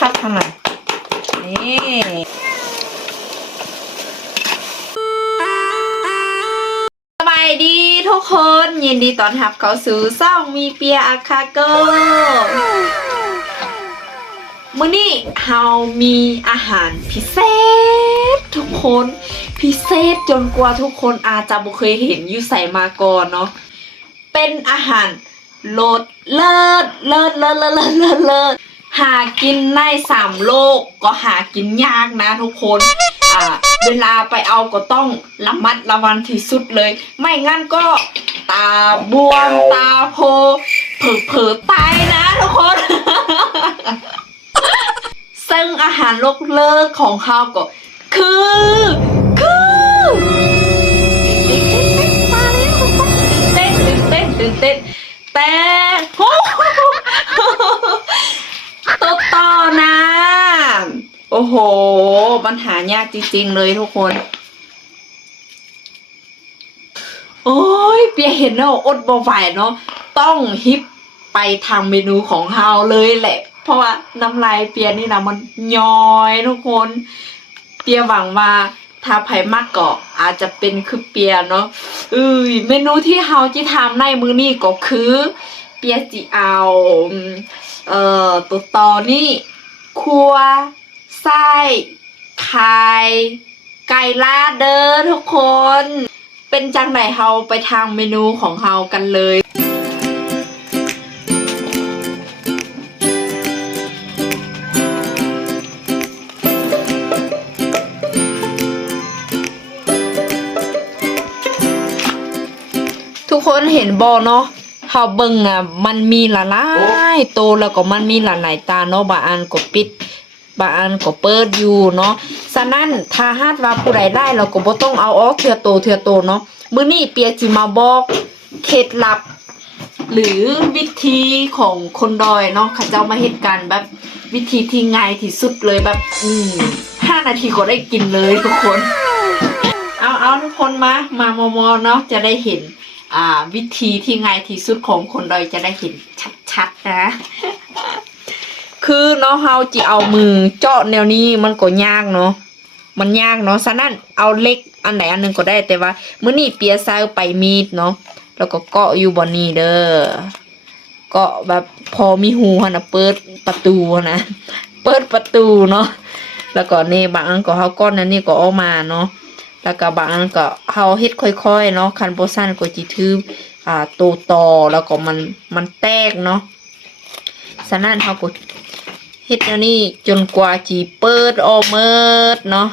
ทับทางไหนนี่สบายดีทุกคน ยินดีต้อนรับเขาสู่ซ่องมีเปียอาคาโกมื้อนี้เฮามีอาหารพิเศษ ทุกคนพิเศษจนกว่าทุกคนอาจจะบ่เคยเห็นอยู่ใส่มาก่อนเนาะเป็นอาหารโลดเลิศเลิศเลิศเลิศเลิศเลิศ หากินในสามโลกก็หากินยากนะทุกคน อ่า เวลาไปเอาก็ต้องระมัดระวังที่สุดเลย ไม่งั้นก็ตาบวมตาโพเผลอเผอๆตายนะทุกคน ซึ่งอาหารโลกเลิศของเขาก็คือ คือมาแล้วทุกคนเต้นตื่นเต้นตื่นเต้นแต่โอ้โหตัวต่อนะ โอ้โหมันหายากจริงๆเลยทุกคน โอ้ยเปียเห็นเนาะอดบ่ไหวเนาะต้องฮิปไปทางเมนูของเฮาเลยแหละ เพราะว่าน้ำลายเปียนี่นะมันย้อยทุกคน เปียหวังว่าถ้าไผมากก็อาจจะเป็นคือเปียเนาะเอ้ยเมนูที่เฮาจะทำในมื้อนี้ก็คือ เปียจิเอาเอ่อตัวตอนี่ครัว ไส้ไข่ไก่ลาดเด้อทุกคน เป็นจังไหนเฮาไปทางเมนูของเฮากันเลยทุกคนเห็นบอเนาะเฮาเบิ่งอะ มันมีหลายๆโตวแล้วก็มันมีหลายๆตาเนาะบางอันก็ปิด บางอันก็เปิดอยู่เนาะฉะนั้นถ้าหากว่าผู้ใดได้เราก็บ่ต้องเอาออกเทื่อโตเทื่อโตเนาะมื้อนี้เปียสิมาบอกเคล็ดลับ หรือวิธีของคนดอยเนาะเขาเจ้ามาเฮ็ดกันแบบวิธีที่ง่ายที่สุดเลยแบบ อืมห้านาทีก็ได้กินเลยทุกคน เอาเอาทุกคนมามามอมอเนาะจะได้เห็น อ่า วิธีที่ง่ายที่สุดของคนดอยจะได้เห็นชัดๆนะ คือเนาะเฮาจะเอามือเจาะแนวนี้มันก็ยากเนาะมันยากเนาะฉะนั้นเอาเล็กอันไหนอันหนึงก็ได้แต่ว่ามื้อนี้เปียซายไปมีดเนาะแล้วก็เกาะอยู่บนนี้เด้อเกาะแบบพอมีหูหันนะเปิดประตูนะเปิดประตูเนาะแล้วก็นี่บางอันก็เฮาก้อนนั้นนี่ก็ออกมาเนาะแล้วก็บางอันก็เฮาเฮ็ดค่อยๆเนาะคันบ่สั้นก็จิถืออ่าโตต่อแล้วก็มันมันแตกเนาะฉะนั้นเฮาก็ เฮ็ดแนวนี้จนกว่าจีเปิดออกเมิดเนาะ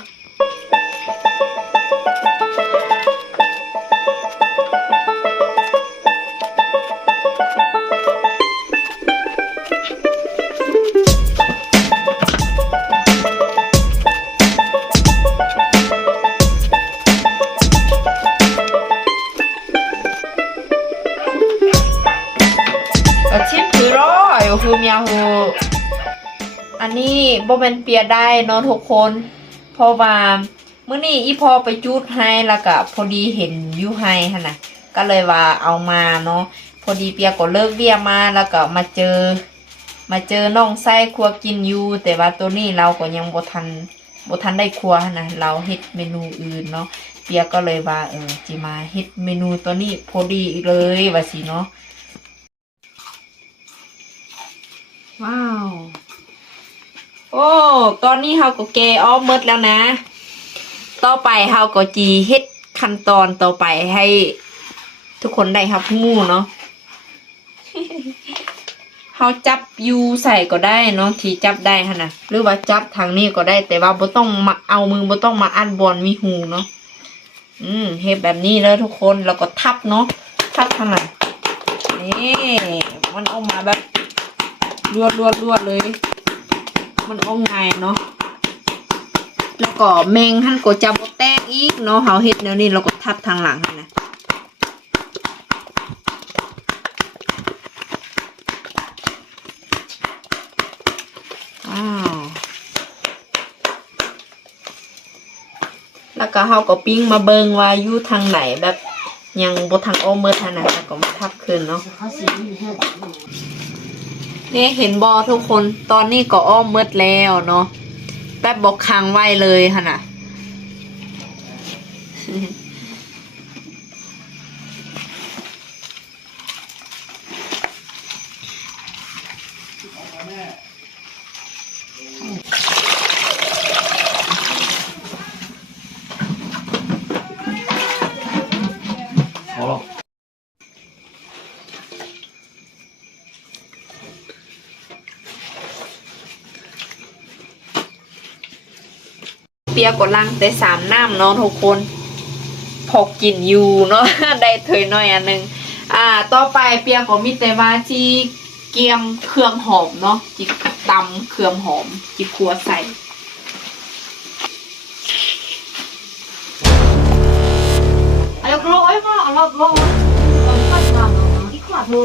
บ่เป็นเปียได้นาะทุกคนเพราะว่าเมื้อนี้อีพอไปจูดให้แล้วก็พอดีเห็นอยู่ให้หั่นะก็เลยว่าเอามาเนาะพอดีเปียก็เลิกเบี้ยมาแล้วก็มาเจอ มาเจอน้องไส้ครัวกินอยู่แต่ว่าตัวนี้เราก็ยังบ่ทันบ่ทันได้ครัวนนะเราเฮ็ดเมนูอื่นเนาะเปียก็เลยว่าเออจิมาเฮ็ดเมนูตัวนี้พอดีเลยว่าสิเนาะว้าว โอ้ ตอนนี้เฮาก็แกะออกหมดแล้วนะ ต่อไปเฮาก็จีเฮ็ดขั้นตอนต่อไปให้ทุกคนได้รับรู้เนาะเฮาจับยูใส่ก็ได้เนาะที่จับได้หั่นะหรือว่าจับทางนี้ก็ได้ แต่ว่าบ่ต้องมาเอามือบ่ต้องมาอัดบอลมีหูเนาะอืมเฮ็ดแบบนี้เลยทุกคนแล้วก็ทับเนาะทับทางไหนนี่มันออกมาแบบรวดรวดรวดเลย มันออกง่ายเนาะแล้วก็แมงหั่นก็จะบแตกอีกเนาะเฮาเฮ็ดแนวนี้เราก็ทับทางหลังนะแล้วก็เฮาก็ปิ้งมาเบิงว่าอยู่ทางไหนแบบยังบ่ทางโอเมอร์ทางไหนแล้วก็มาทับขึ้นเนาะ นี่เห็นบอทุกคนตอนนี้ก็อ้อมมืดแล้วเนาะแป๊บบอกค้างไว้เลยฮะนะ เปียกดลังแต่สามน้ำเนาะทุกคนพอกินอยู่เนาะได้เถยหน่อยอันนึงอ่า ต่อไปเปียก็มีแต่ว่าจีเกี๊ยมเครื่องหอมเนาะจิตำเครื่องหอมจีครัวใส่เอาลูกลไอ้พ่าเอาลูกโลเอาข้าวทำนอีกขวดโล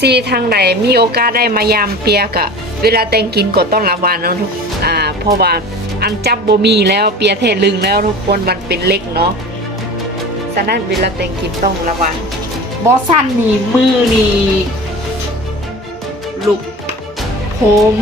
ซีทางไหนมีโอกาสได้มายามเปียกอะเวลาแต่งกินก็ต้องระวังนะทุกอ่าเพราะว่าอันจับบ่มีแล้วเปียเทลึงแล้วทุกคนมันเป็นเล็กเนาะฉะนั้นเวลาแต่งกินต้องระวังบอสั้นนี่มือนี่ลุกโฮม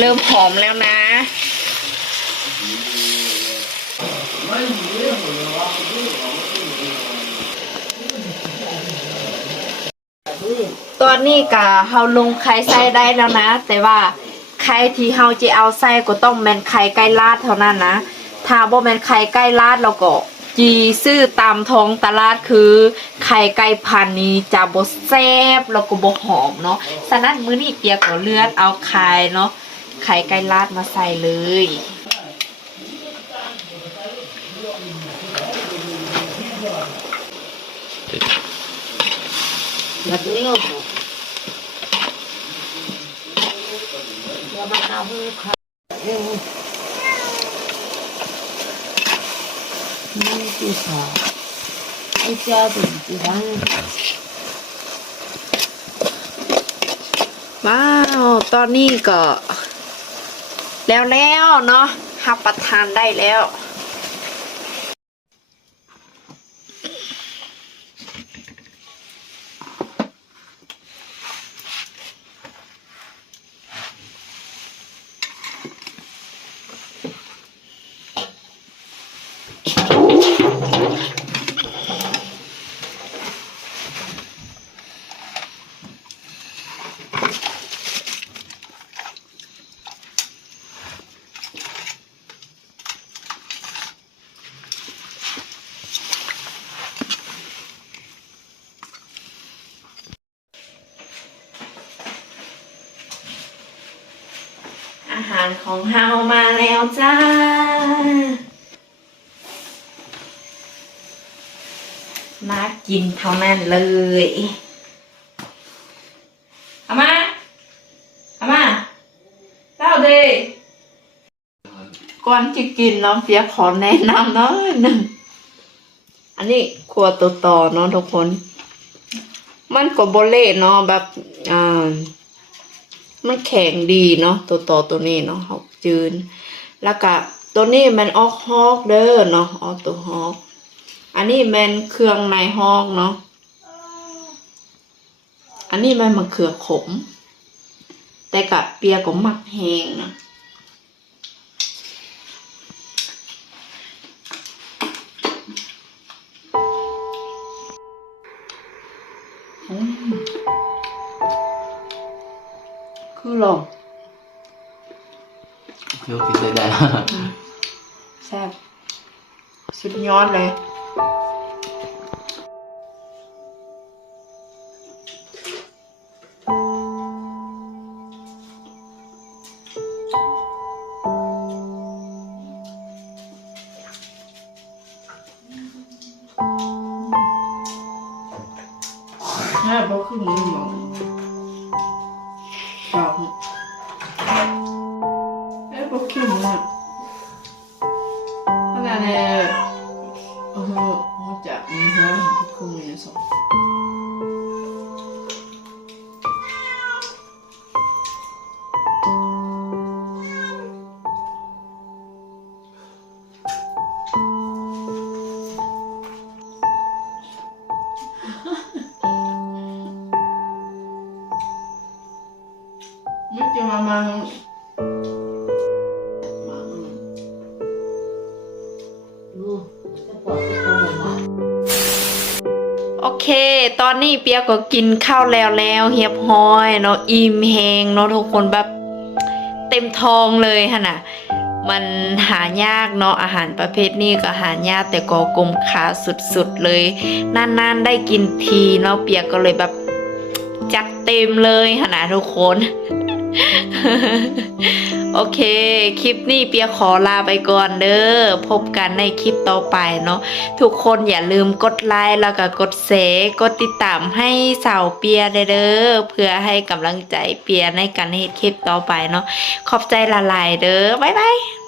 เริ่มหอมแล้วนะตอนนี้กะเฮาลงไข่ไส้ได้แล้วนะ แต่ว่าไข่ที่เฮาจะเอาไส้ก็ต้องแมนไข่ไก่ลาดเท่านั้นนะถ้าบ่แมนไข่ไก่ลาดเราก็จีซื้อตามท้องตลาดคือไข่ไก่พันนี้จะบ่แซ่บแล้วก็บ่หอมเนาะฉะนั้นมื้อนี้เปียก็เลือกเอาไข่เนาะ ไข่ไก่ลาดมาใส่เลย แบบนี้ก็เดี๋ยวมันเอาพื้นค่ะนี่คือสองไอ้เจ้าถึงที่ร้าว้าว ตอนนี้ก็ แล้วแล้วเนาะรับประทานได้แล้ว หารของเฮามาแล้วจ้าน่ากินเท่านั้นเลยอามาอามาเล่าดิก่อนจะกินน้องเปียขอแนะนำน้อยหนึ่ง อันนี้ครัวตัวต่อเนาะทุกคน มันก็บเล่เนาะแบบอ่า มันแข็งดีเนาะตัวต่อตัวนี้เนาะหอกจืน แล้วก็ตัวนี้มันออกฮอกเด้อเนาะออกตัวฮอกอันนี้มันเครื่องในฮอกเนาะอันนี้มันมันเขือขม แต่กับเปียก็มักแห้งนะ lò Thiếu thì dễ đẹp Sao Sụt nhon này. Hãy subscribe cho kênh Ghiền không bỏ lỡ โอเค ตอนนี้เปียก็กินข้าวแล้วแล้วเฮียบห้อยเนาะอิ่มแหงเนาะทุกคนแบบเต็มท้องเลยฮะน่ะมันหายากเนาะอาหารประเภทนี้ก็หายากแต่ก็กลมขาสุดๆเลยนานๆได้กินทีเนาะเปียก็เลยแบบจัดเต็มเลยฮะนะทุกคน โอเค คลิปนี้เปียขอลาไปก่อนเด้อ พบกันในคลิปต่อไปเนาะ ทุกคนอย่าลืมกดไลค์แล้วก็กดแชร์กดติดตามให้สาวเปียเด้อ เพื่อให้กำลังใจเปียในการเฮ็ดคลิปต่อไปเนาะ ขอบใจละลายๆเด้อ บ๊ายบาย